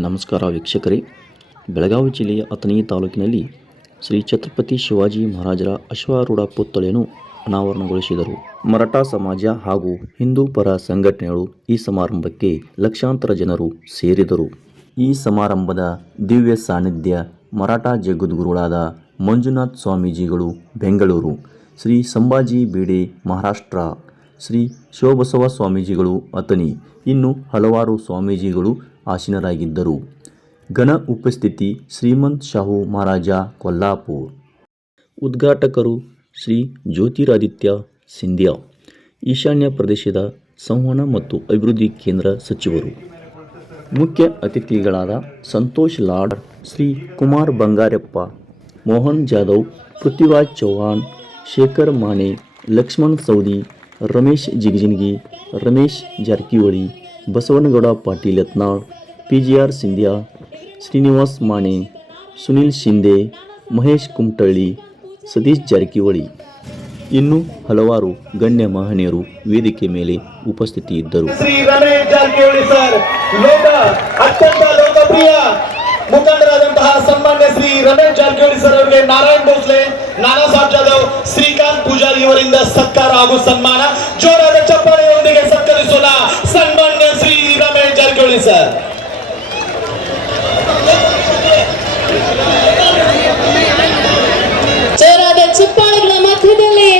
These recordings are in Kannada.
ನಮಸ್ಕಾರ ವೀಕ್ಷಕರೇ. ಬೆಳಗಾವಿ ಜಿಲ್ಲೆಯ ಅಥಣಿ ತಾಲೂಕಿನಲ್ಲಿ ಶ್ರೀ ಛತ್ರಪತಿ ಶಿವಾಜಿ ಮಹಾರಾಜರ ಅಶ್ವಾರೂಢ ಪುತ್ಥಳಿಯನ್ನು ಅನಾವರಣಗೊಳಿಸಿದರು. ಮರಾಠ ಸಮಾಜ ಹಾಗೂ ಹಿಂದೂ ಪರ ಸಂಘಟನೆಗಳು ಈ ಸಮಾರಂಭಕ್ಕೆ ಲಕ್ಷಾಂತರ ಜನರು ಸೇರಿದರು. ಈ ಸಮಾರಂಭದ ದಿವ್ಯ ಸಾನ್ನಿಧ್ಯ ಮರಾಠ ಜಗದ್ಗುರುಗಳಾದ ಮಂಜುನಾಥ ಸ್ವಾಮೀಜಿಗಳು ಬೆಂಗಳೂರು, ಶ್ರೀ ಸಂಭಾಜಿ ಬೇಡೆ ಮಹಾರಾಷ್ಟ್ರ, ಶ್ರೀ ಶಿವಬಸವ ಸ್ವಾಮೀಜಿಗಳು ಅಥಣಿ, ಇನ್ನು ಹಲವಾರು ಸ್ವಾಮೀಜಿಗಳು ಆಸೀನರಾಗಿದ್ದರು. ಘನ ಉಪಸ್ಥಿತಿ ಶ್ರೀಮಂತ್ ಶಾಹು ಮಹಾರಾಜ ಕೊಲ್ಹಾಪುರ. ಉದ್ಘಾಟಕರು ಶ್ರೀ ಜ್ಯೋತಿರಾದಿತ್ಯ ಸಿಂಧ್ಯಾ, ಈಶಾನ್ಯ ಪ್ರದೇಶದ ಸಂವಹನ ಮತ್ತು ಅಭಿವೃದ್ಧಿ ಕೇಂದ್ರ ಸಚಿವರು. ಮುಖ್ಯ ಅತಿಥಿಗಳಾದ ಸಂತೋಷ್ ಲಾಡ್, ಶ್ರೀ ಕುಮಾರ್ ಬಂಗಾರಪ್ಪ, ಮೋಹನ್ ಜಾಧವ್, ಪೃಥ್ವಿರಾಜ್ ಚೌಹಾಣ್, ಶೇಖರ್ ಮಾನೆ, ಲಕ್ಷ್ಮಣ್ ಸವದಿ, ರಮೇಶ್ ಜಿಗಜಿಣಗಿ, ರಮೇಶ್ ಜಾರಕಿಹೊಳಿ, ಬಸವನಗೌಡ ಪಾಟೀಲ್ ಯತ್ನಾಳ್, ಪಿಜಿಆರ್ ಸಿಂಧ್ಯಾ, ಶ್ರೀನಿವಾಸ್ ಮಾನೆ, ಸುನಿಲ್ ಶಿಂದೆ, ಮಹೇಶ್ ಕುಮಟಳ್ಳಿ, ಸತೀಶ್ ಜಾರಕಿಹೊಳಿ, ಇನ್ನು ಹಲವಾರು ಗಣ್ಯ ಮಹನೀಯರು ವೇದಿಕೆ ಮೇಲೆ ಉಪಸ್ಥಿತಿಯಿದ್ದರು. ಶ್ರೀ ರಮೇಶ್ ಜಾರಕಿಹೊಳಿ ಸರ್, ಅತ್ಯಂತ ಲೋಕಪ್ರಿಯ ಮುಖಂಡರಾದಂತಹ ಸನ್ಮಾನ್ಯ ಶ್ರೀ ರಮೇಶ್ ಜಾರಕಿಹೊಳಿ ಸರ್ ಅವರಿಗೆ ನಾರಾಯಣ್ ಭೋಸ್ಲೆ, ನಾನಾ ಸಾಹೇಬ್ ಜಾಧವ್, ಶ್ರೀಕಾಂತ್ ಪೂಜಾರಿ ಇವರಿಂದ ಸತ್ಕಾರ ಹಾಗೂ ಸನ್ಮಾನ. ಜೋರಾದ ಚಪ್ಪಾಳೆಯೊಂದಿಗೆ ಸತ್ಕರಿಸೋಣ ಸನ್ಮಾನ್ಯ ಶ್ರೀ ರಮೇಶ್ ಜಾರಕಿಹೊಳಿ ಸರ್. ಜೋರಾದ ಚಪ್ಪಾಳೆಗಳ ಮಧ್ಯದಲ್ಲಿ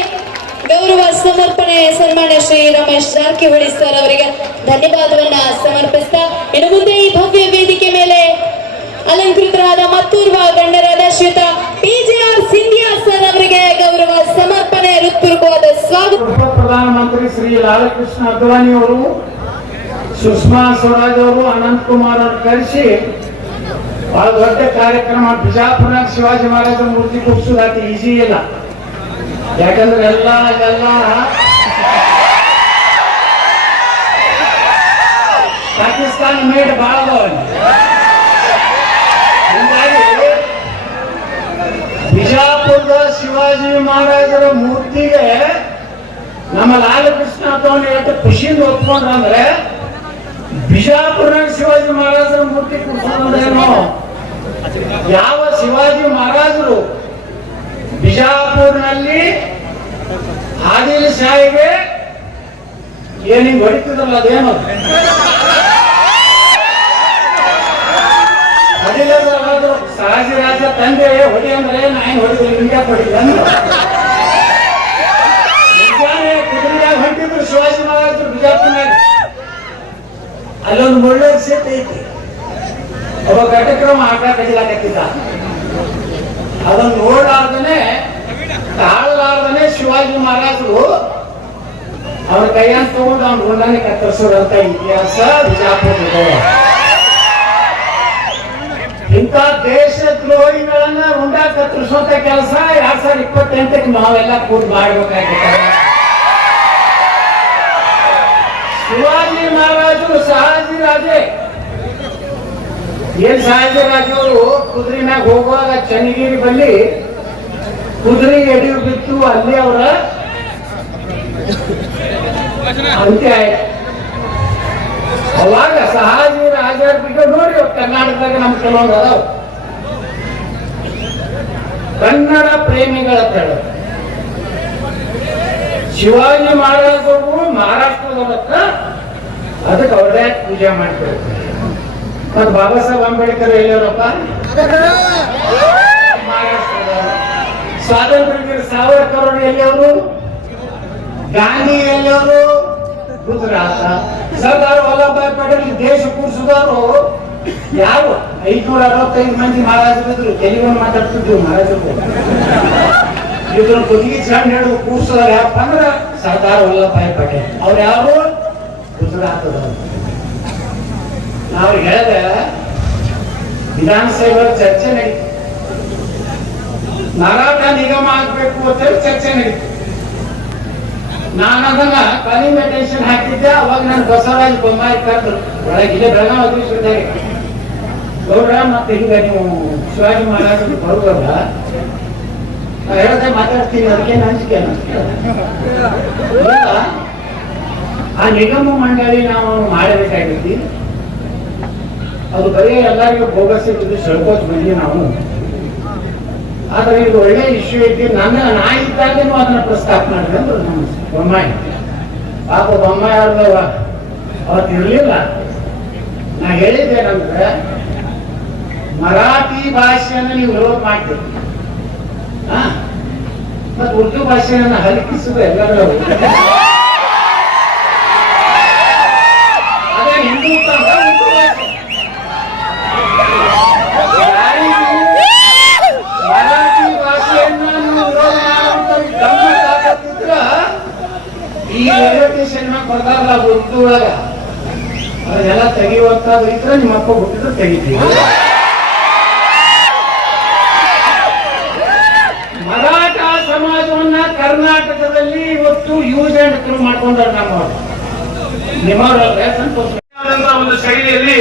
ಗೌರವ ಸಮರ್ಪಣೆ ಸನ್ಮಾನ್ಯ ಶ್ರೀ ರಮೇಶ್ ಜಾರಕಿಹೊಳಿ ಸರ್ ಅವರಿಗೆ ಧನ್ಯವಾದವನ್ನ ಸಮರ್ಪಿಸ್ತಾ, ಇನ್ನು ಮುಂದೆ ಈ ಭವ್ಯ ವೇದಿಕೆ ಮೇಲೆ ಅಲಂಕೃತರಾದ ಮತ್ತೋರ್ವ ಗಣ್ಯರಾದ ಶ್ರೀಯುತ ಪಿಜಿಆರ್ ಸಿಂಧ್ಯಾ ಸರ್ ಅವರಿಗೆ ಗೌರವ ಸಮರ್ಪಣೆ ಹೃತ್ಪೂರ್ವಕವಾದ ಸ್ವಾಗತ. ಪ್ರಧಾನಮಂತ್ರಿ ಶ್ರೀ ಲಾಲಕೃಷ್ಣ ಅದ್ವಾನಿ ಅವರು, ಸುಷ್ಮಾ ಸ್ವರಾಜ್ ಅವರು, ಅನಂತ್ ಕುಮಾರ್ ಅವರು ಕರೆಸಿ ಬಹಳ ದೊಡ್ಡ ಕಾರ್ಯಕ್ರಮ. ಬಿಜಾಪುರ ಶಿವಾಜಿ ಮಹಾರಾಜರ ಮೂರ್ತಿ ಕೂರಿಸೋದು ಈಸಿ ಇಲ್ಲ, ಯಾಕಂದ್ರೆ ಎಲ್ಲ ಪಾಕಿಸ್ತಾನ ಮೇಡ್ ಬಹಳ ಬಿಜಾಪುರದ ಶಿವಾಜಿ ಮಹಾರಾಜರ ಮೂರ್ತಿಗೆ ನಮ್ಮ ಲಾಲಕೃಷ್ಣ ಅದ್ವಾನಿ ಎಷ್ಟು ಖುಷಿಯಿಂದ ಒಪ್ಕೊಂಡ್ರೆ, ಬಿಜಾಪುರ ಶಿವಾಜಿ ಮಹಾರಾಜರ ಮೂರ್ತಿ ಕೂರಿಸೋದೇನೋ. ಯಾವ ಶಿವಾಜಿ ಮಹಾರಾಜರು ಬಿಜಾಪುರ್ನಲ್ಲಿ ಆದಿಲ್ ಶಾಹಿಗೆ ಏನಿಂಗ್ ಹೊಡಿತಿದ್ರಲ್ಲ ಅದೇನು ಸಹಜಿ ರಾಜ ತಂದೆ ಹೊಡಿ ಅಂದ್ರೆ ನಾಯಿ ಹೊಡಿದ್ರು, ಇಂಡಿಯಾ ಹೊಡಿದ್ರು ಕುದುರೆಯಾಗ ಹೊಂಟಿದ್ರು ಶಿವಾಜಿ ಮಹಾರಾಜರು ಬಿಜಾಪುರ್ನಾಗ. ಅಲ್ಲೊಂದು ಮುಳ್ಳೂರು ಸೀಟ್ ಐತಿ, ಒಬ್ಬ ಘಟಕ್ರಮ ಆಟ ಕಡಿಲಾಕತ್ತಿದ್ದ. ಅದನ್ನು ನೋಡಲಾರ್ದನೆ ತಾಳಲಾರ್ದನೆ ಶಿವಾಜಿ ಮಹಾರಾಜರು ಅವ್ರ ಕೈಯನ್ನು ತಗೊಂಡು ಅವ್ನ ಗುಂಡಾನೆ ಕತ್ತರಿಸೋದಂತ ಇತಿಹಾಸ ಬಿಜಾಪುರ. ಇಂಥ ದೇಶದ್ರೋಹಿಗಳನ್ನ ರುಂಡ ಕತ್ತರಿಸುವಂತ ಕೆಲಸ 2028ಕ್ಕೆ ನಾವೆಲ್ಲ ಕೂತ್ ಮಾಡಬೇಕಾಗಿತ್ತು. ಶಿವಾಜಿ ಮಹಾರಾಜರು ಸಹಜಿ ರಾಜೇ. ಏನ್ ಸಹಜಿ ರಾಜವರು ಕುದುರೆನಾಗ ಹೋಗುವಾಗ ಚನ್ನಗಿರಿ ಬಲ್ಲಿ ಕುದುರೆ ಎಡಿಯು ಬಿತ್ತು, ಅಲ್ಲಿ ಅವರ ಅಂತ್ಯ ಆಯ್ತು. ಅವಾಗ ಸಹಜಿ ರಾಜರ ಬಗ್ಗೆ ನೋಡಿ, ಕರ್ನಾಟಕದಾಗ ನಮ್ ಕೆಲವೊಂದು ಅದಾವ ಕನ್ನಡ ಪ್ರೇಮಿಗಳ ಹೇಳ. ಶಿವಾಜಿ ಮಹಾರಾಜರು ಮಹಾರಾಷ್ಟ್ರದೊಳಕ್ಕ ಅದಕ್ಕೆ ಅವ್ರೇ ಪೂಜೆ ಮಾಡ್ತಾರೆ. ಮತ್ತು ಬಾಬಾ ಸಾಹೇಬ್ ಅಂಬೇಡ್ಕರ್ ಎಲ್ಲರಪ್ಪ ಮಹಾರಾಷ್ಟ್ರದ. ಸ್ವಾತಂತ್ರ್ಯ ಸಾವರ್ಕರ್ ಅವರು ಎಲ್ಲವರು, ಗಾಂಧಿ ಎಲ್ಲವರು ಗುಜರಾತ. ಸರ್ದಾರ್ ವಲ್ಲಭಭಾಯ್ ಪಟೇಲ್ ದೇಶ ಕೂರಿಸಿದವರು ಯಾರು 565 ಮಂದಿ ಮಹಾರಾಜರಿದ್ರು. ತೆಲುಗು ಮಾತಾಡ್ತಿದ್ರು ಮಹಾರಾಜರು. ಇದ್ರ ಕುದಿಗೆ ಸಣ್ಣ ಹಿಡಿದು ಕೂರಿಸಿದವ್ರು ಯಾರಪ್ಪ ಅಂದ್ರೆ ಸರ್ದಾರ್ ವಲ್ಲಭಭಾಯ್ ಪಟೇಲ್. ಅವ್ರು ಯಾರು ಗುಜರಾತದವರು. ನಾವು ಹೇಳಿದೆ ವಿಧಾನಸಭೆ ಚರ್ಚೆ ನಡೀತು, ಮರಾಠ ನಿಗಮ ಆಗ್ಬೇಕು ಅಂತ ಚರ್ಚೆ ನಡೀತು. ನಾನು ಅದನ್ನ ಕಲಿಮೆಟೇಷನ್ ಹಾಕಿದ್ದೆ. ಅವಾಗ ನಾನು ಬಸವರಾಜ್ ಬೊಮ್ಮಾಯಿ ಕರೆದ್ರು ಒಳಗಿಲ್ಲ ಬೆಳಗಾವಿ ಅಧಿವೇಶನದಾಗ. ಗೌಡ್ರ ಮತ್ತೆ ಹಿಂಗ ನೀವು ಶಿವಾಜಿ ಮಹಾರಾಜರು ಬರುವಾಗ ಹೇಳ್ದೆ ಮಾತಾಡ್ತೀನಿ, ಅದಕ್ಕೇನು ಅಂಜಿಕೆ ಆ ನಿಗಮ ಮಂಡಳಿ ನಾವು ಮಾಡಬೇಕಾಗಿತ್ತು. ಅದು ಬರೀ ಎಲ್ಲರಿಗೂ ಬೋಗಸ್ ಇದ್ದು ಸೆಳ್ಕೋತ್ ಬಂದ್ವಿ ನಾವು. ಆದ್ರೆ ಇದು ಒಳ್ಳೆ ಇಶ್ಯೂ ಐತಿ. ನಾ ಇದ್ದಾಗೇನು ಅದನ್ನ ಪ್ರಸ್ತಾಪ ಮಾಡಿದೆ ಅಂದ್ರೆ ನಮ್ಮ ಬೊಮ್ಮಾಯಿ. ಪಾಪ ಬೊಮ್ಮಾಯಿ ಅವ್ರದವ ಅವತ್ತು ಇರ್ಲಿಲ್ಲ. ನಾ ಹೇಳಿದ್ದೇನಂದ್ರೆ ಮರಾಠಿ ಭಾಷೆಯನ್ನು ನೀವು ವಿರೋಧ ಮಾಡ್ತೀರಿ, ಮತ್ತೆ ಉರ್ದು ಭಾಷೆಯನ್ನ ಹಲಕಿಸುದು ಎಲ್ಲರೂ. ಅದೇ ಹಿಂದೂ ಉರ್ದು ಭಾಷೆ. ಮರಾಠಿ ಭಾಷೆಯನ್ನ ನೀವು ವಿರೋಧ ಮಾಡುವಂತ ಗಮ್ಮತ್ತಾಗತ್ತಿದ್ರ ಈ ರಿಸರ್ವೇಶನ್ ಬರ್ತಾರಲ್ಲ ಉರ್ದು ಒಳಗ ಅದನ್ನೆಲ್ಲ ತೆಗೆಯುವಂತದ್ದು ಇದ್ರೆ ನಿಮ್ಮ ಅಪ್ಪ ಹುಟ್ಟಿದ್ರೆ ತೆಗಿತೀವಿ. ಮರಾಠ ಸಮಾಜವನ್ನ ಕರ್ನಾಟಕದಲ್ಲಿ ಇವತ್ತು ಯೂಸ್ ಅಂಡ್ ಥ್ರೂ ಮಾಡ್ಕೊಂಡ್ರೆ ನಮ್ಮವರು ನಿಮ್ಮವರಲ್ಲೇ ಸಂತೋಷ ಒಂದು ಶೈಲಿಯಲ್ಲಿ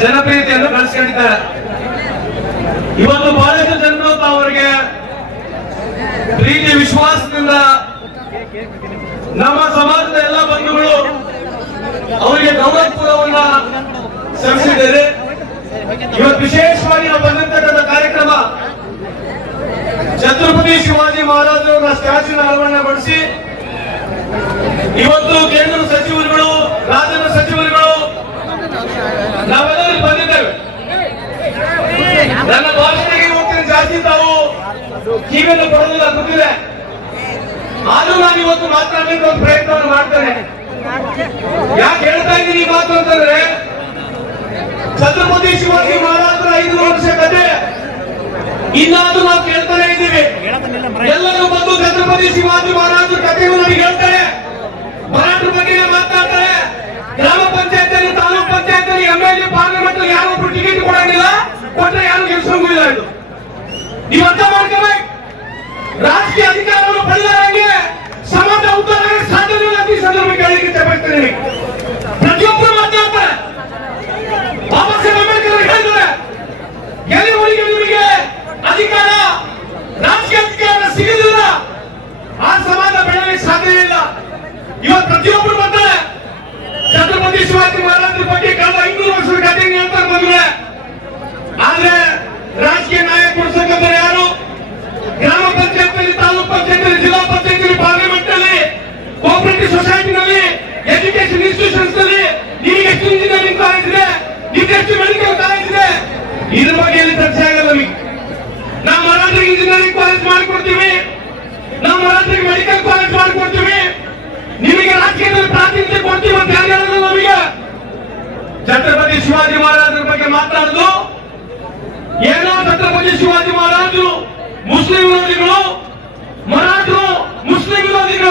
ಜನಪ್ರಿಯತೆಯನ್ನು ಗಳಿಸಿಕೊಂಡಿದ್ದಾರೆ. ಇವತ್ತು ಬಹಳಷ್ಟು ಜನರು ಅವರಿಗೆ ಪ್ರೀತಿ ವಿಶ್ವಾಸದಿಂದ ನಮ್ಮ ಸಮಾಜದ ಎಲ್ಲ ಬಂಧುಗಳು ಅವರಿಗೆ ಗೌರವಪೂರ್ವವನ್ನ ಸಲ್ಲಿಸಿದ್ದಾರೆ. ಇವತ್ತು ವಿಶೇಷವಾಗಿ ನಾವು ಬಂದಂತಕ್ಕಂಥ ಕಾರ್ಯಕ್ರಮ ಛತ್ರಪತಿ ಶಿವಾಜಿ ಮಹಾರಾಜರವರ ಸ್ಟ್ಯಾಚ್ಯೂನ ಅನಾವರಣಗೊಳಿಸಿ ಇವತ್ತು ಕೇಂದ್ರ ಸಚಿವರುಗಳು, ರಾಜ್ಯದ ಸಚಿವರುಗಳು ನಾವೆಲ್ಲರೂ ಬಂದಿದ್ದೇವೆ. ನನ್ನ ಭಾಷೆಗೆ ಹೋಗ್ತೀನಿ ಜಾಸ್ತಿ ತಾವು ಕಿವಿಯನ್ನು ಕೊಡೋದಿಲ್ಲ ಗೊತ್ತಿದೆ. ಆದ್ರೂ ನಾನು ಇವತ್ತು ಮಾತನಾಡಲಿಕ್ಕೆ ಒಂದು ಪ್ರಯತ್ನವನ್ನು ಮಾಡ್ತೇನೆ. ಯಾಕೆ ಹೇಳ್ತಾ ಇದ್ದೀನಿ ಈ ಮಾತು ಅಂತಂದ್ರೆ ಛತ್ರಪತಿ ಶಿವಾಜಿ ಮಹಾರಾಜರ 500 ವರ್ಷ ಕಥೆ ಇನ್ನಾದ್ರೂ ನಾವು ಕೇಳ್ತಾನೆ ಇದ್ದೀವಿ. ಎಲ್ಲರೂ ಬಂದು ಛತ್ರಪತಿ ಶಿವಾಜಿ ಮಹಾರಾಜರ ಕಥೆಯನ್ನು ನಮಗೆ ಹೇಳ್ತಾರೆ. ಮರಾಠರ ಬಗ್ಗೆ ಮಾತನಾಡ್ತಾರೆ. ಗ್ರಾಮ ಪಂಚಾಯತ್, ತಾಲೂಕ್ ಪಂಚಾಯತ್, MLA, ಪಾರ್ಲಿಮೆಂಟ್ ಯಾರೊಬ್ರು ಟಿಕೆಟ್ ಕೊಡಂಗಿಲ್ಲ, ಕೊಟ್ಟರೆ ಯಾರು ಗೆಲ್ಸಂಗಿಲ್ಲ. ಇದು ನೀವು ಅರ್ಥ ಮಾಡ್ಕೋಬೇಕು. ರಾಜಕೀಯ ಅಧಿಕಾರವನ್ನು ಪಡೆದಂಗೆ ಸಮಾಜ ಉದ್ಧಾರ ಸಾಧ್ಯವಿಲ್ಲ ಅಂತ ಈ ಸಂದರ್ಭಕ್ಕೆ ಹೇಳಲಿಕ್ಕೆ ಬಯಸ್ತೇನೆ. ಪ್ರತಿಯೊಬ್ಬರು ಮಾತನಾಡ್ತಾರೆ. ಬಾಬಾ ಸಾಹೇಬ್ ಅಂಬೇಡ್ಕರ್ ಹೇಳಿದ್ದಾರೆ, ಎಲ್ಲಿವರೆಗೆ ನಿಮಗೆ ಅಧಿಕಾರ, ರಾಜಕೀಯ ಅಧಿಕಾರ ಸಿಗಲಿಲ್ಲ ಆ ಸಮಾಜ ಬೆಳೆಯಲಿಕ್ಕೆ ಸಾಧ್ಯವಿಲ್ಲ. ಇವತ್ತು ಪ್ರತಿಯೊಬ್ಬರು ಬರ್ತಾರೆ. ಛತ್ರಪತಿ ಶಿವಾಜಿ ಮಹಾರಾಜರ ಬಗ್ಗೆ ಕಳೆದ 500 ವರ್ಷದ ಕಥೆ ಹೇಳ್ತಾರೆ ಬಂದ್ರೆ. ಆದ್ರೆ ರಾಜಕೀಯ ನಾಯಕ ಕೊಡ್ಸಕ್ಕಂದ್ರೆ ಯಾರು? ಗ್ರಾಮ ಪಂಚಾಯತ್, ತಾಲೂಕ್ ಪಂಚಾಯತ್, ಜಿಲ್ಲಾ ಪಂಚಾಯತ್, ಪಾರ್ಲಿಮೆಂಟ್ ನಲ್ಲಿ, ಕೋಆಪರೇಟಿವ್ ಸೊಸೈಟಿನಲ್ಲಿ, ಎಜುಕೇಶನ್ ಇನ್ಸ್ಟಿಟ್ಯೂಷನ್ಸ್ ನಲ್ಲಿ ನಿಮಗೆ ಎಷ್ಟು ಇಂಜಿನಿಯರಿಂಗ್ ಕಾಲೇಜ್ ಇದೆ, ನಿಮ್ಗೆ ಎಷ್ಟು ಮೆಡಿಕಲ್ ಕಾಲೇಜ್ ಇದೆ, ಇದ್ರ ಬಗ್ಗೆ ಎಲ್ಲಿ ಚರ್ಚೆ ಆಗಲ್ಲ. ನಮಗೆ ನಾವು ಮರಾಠರಿಗೆ ಇಂಜಿನಿಯರಿಂಗ್ ಕಾಲೇಜ್ ಮಾಡಿಕೊಡ್ತೀವಿ, ನಾವು ಮರಾಠರಿಗೆ ಮೆಡಿಕಲ್ ಕಾಲೇಜ್ ಮಾಡಿಕೊಡ್ತೀವಿ, ನಿಮಗೆ ರಾಜಕೀಯದಲ್ಲಿ ಪ್ರಾತಿನಿಧ್ಯ ಕೊಡ್ತೀವಿ ಅಂತ ಯಾರು ಹೇಳಿದ್ರು ನಮಗೆ? ಛತ್ರಪತಿ ಶಿವಾಜಿ ಮಹಾರಾಜರ ಬಗ್ಗೆ ಮಾತನಾಡುದು ಏನೋ ಛತ್ರಪತಿ ಶಿವಾಜಿ ಮಹಾರಾಜರು ಮುಸ್ಲಿಂ ವಿರೋಧಿಗಳು, ಮರಾಠರು ಮುಸ್ಲಿಂ ವಿರೋಧಿಗಳು